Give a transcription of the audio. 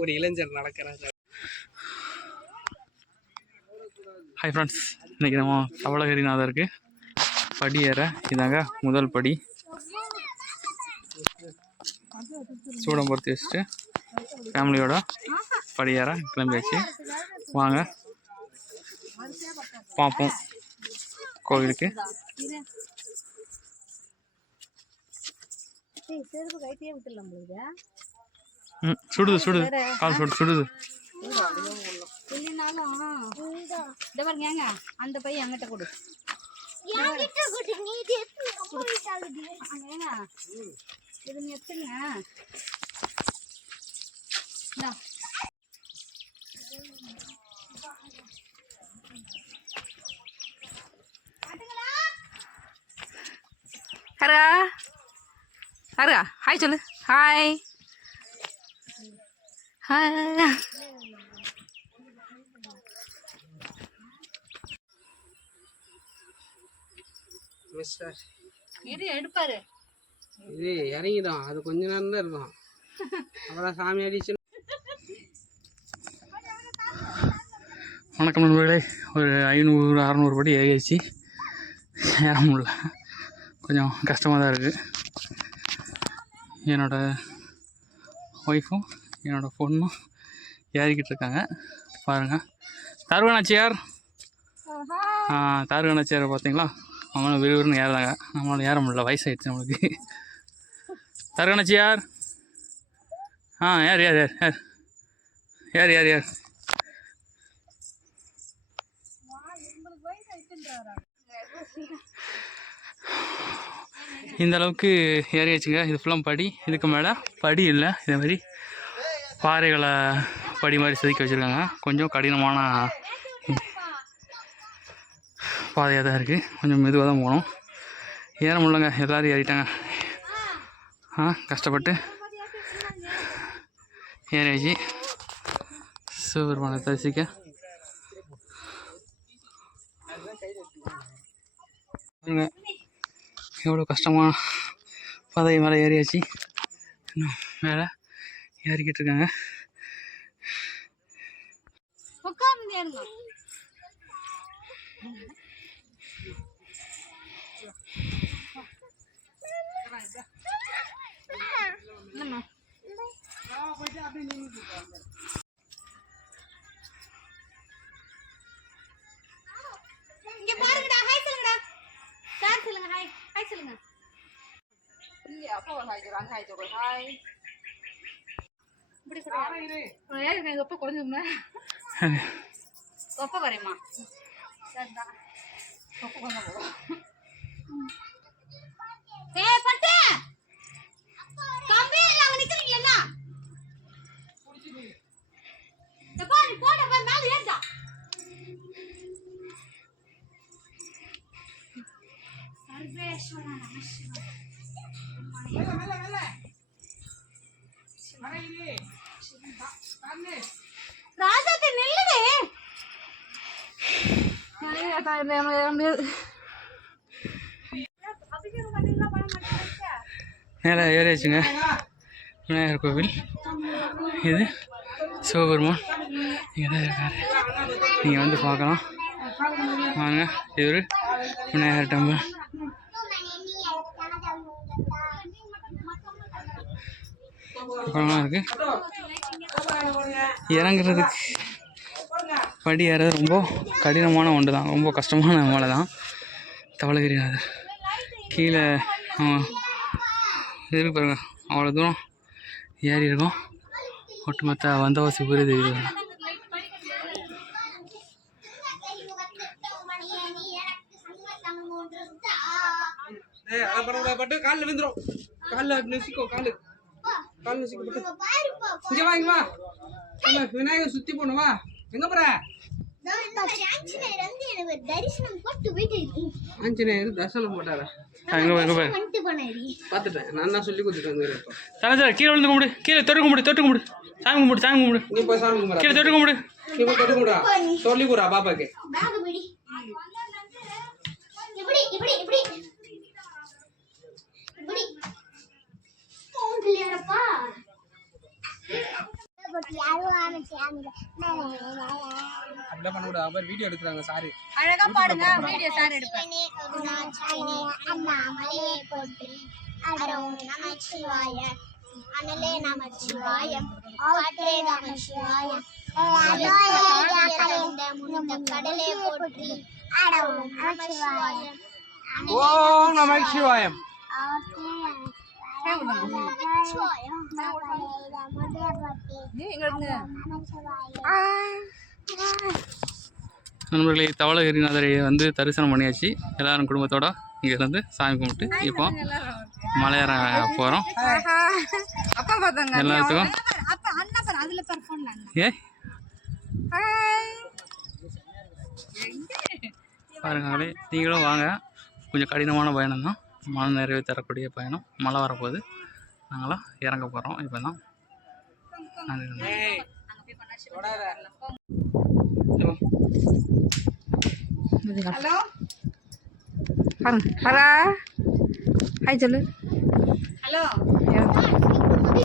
ஒரு இளைஞர் நடக்கிறார் ஹாய் ஃப்ரெண்ட்ஸ் இன்றைக்கி நம்ம தவளகிரிநாதருக்கு படி ஏற இதாங்க முதல் படி. சூடம் பொறுத்து வச்சுட்டு ஃபேமிலியோட படி ஏற கிளம்பியாச்சு. வாங்க. பார்ப்போம் கோவிலுக்கு. செருப்பு கைட்டியே விட்டுலாம் உங்களுக்கு ம் சுடுது சுடுது. கால் சுடு சுடுது. இல்லைனாலும் இந்த. பாருங்க ஏங்க அந்த பையன் என்கிட்ட கொடு. இது நீ எடுத்துங்க. ஹரா? ஹரா ஹாய் சொல்லு ஹாய் ஹாய் மிஸ்டர் இரு எடுப்பாரு. இது இறங்கிடும். அது கொஞ்ச நேரம் தான் இருக்கும். அப்புறம் சாமி அடிச்சு வணக்கம் நண்பர்களே. ஒரு ஐநூறு அறநூறு படி ஏறியாச்சு. ஏற முடியல. கொஞ்சம் கஷ்டமாக தான் இருக்குது என்னோடய ஒய்ஃபும் என்னோடய பொண்ணும் ஏறிக்கிட்டு இருக்காங்க. பாருங்கள் தருவனாச்சியார் தருவனாச்சியார் பார்த்தீங்களா? அவனும் விறுவிறுன்னு ஏறுறாங்க. நம்மளால் ஏற முடியல. வயசாயிடுச்சு நம்மளுக்கு. தருவனாச்சியார் ஆ யார் யார் யார் யார் யார் யார் யார் இந்த அளவுக்கு ஏறியாச்சுங்க இது ஃபுல்லாக படி. இதுக்கு மேலே படி இல்லை. இதே மாதிரி பாறைகளை படி மாதிரி செதுக்கி வச்சுருக்காங்க. கொஞ்சம் கடினமான பாதையாக தான் இருக்குது கொஞ்சம் மெதுவாக தான் போகணும். ஏற முடியலங்க. எல்லோரும் ஏறிட்டாங்க. ஆ கஷ்டப்பட்டு ஏறியாச்சு சிவபெருமானை தரிசிக்க. பாருங்க எவ்வளோ கஷ்டமான பதவி மேலே ஏறியாச்சு. இன்னும் மேலே ஏறிக்கிட்டு இருக்காங்க. உட்காந்து ஒப்ப வரையுமா சரிதான் ஒப்ப கொஞ்சம் போதும் ராஜாத்தி நில்லுதே மேலே ஏறியாச்சுங்க. விநாயகர் கோவில். இது சிவபெருமான். இங்கே தான் இருக்கார். நீங்கள் வந்து பார்க்கலாம். வாங்க இது ஒரு விநாயகர் டெம்பிள். பழம்லாம் இருக்குது இறங்குறதுக்கு படி ஏறது ரொம்ப கடினமான ஒன்று தான் ரொம்ப கஷ்டமான மலை தான் தவளகிரிநாதர். கீழே ஆமாம் இருக்கு பாருங்க. அவ்வளோ தூரம் ஏறி இருக்கும். ஒட்டுமொத்த வந்தவாசி ஊரே தெரியுது பட்டு காலில் விழுந்துடும் காலில் நெசிக்கோ காலு. கால் நெசிக்கோ பட்டு இங்க வா இங்க வா. விநாயகர் சுத்தி போகணும் வா. எங்க போற? ஆஞ்சநேயர் தரிசனம் போட்டாரா? பார்த்துட்டேன். நான் சொல்லி கொடுத்துட்டு வந்துடுறேன் இப்போ. தலை கீழே விழுந்து கும்பிடு. கீழே தொட்டு கும்பிடு தொட்டு கும்பிடு. சாமி கும்பிடு சாமி கும்பிடு. நீ போய் சாமி கும்பிடா. கீழே தொட்டு கும்பிடு. நீ போய் தொட்டு கும்பிடா. சொல்லி பாப்பாக்கு. அப்படியே பண்ணக்கூடாது அவர் வீடியோ எடுக்கிறாங்க சாரு அழகா பாடுங்க வீடியோ சார் நமச்சிவாய அனலே நமச்சிவாயம் காற்றே நமச்சிவாயம் முந்த கடலே போற்றி ஓம் நம சிவாயம் நண்பர்களே தவளகிரிநாதரை வந்து தரிசனம் பண்ணியாச்சு. எல்லாரும் குடும்பத்தோட இங்கே இருந்து சாமி கும்பிட்டு இப்போ மலையேற போகிறோம் எல்லாத்துக்கும்? ஏ? பாருங்களே நீங்களும் வாங்க. கொஞ்சம் கடினமான பயணம் தான் மன நிறைவு தரக்கூடிய பயணம். மழை வரப்போகுது. நாங்களாம் இறங்க போகிறோம் இப்போ தான் ஏய் ஹலோ? ஹலோ? ஹாய் சொல்லு ஹலோ?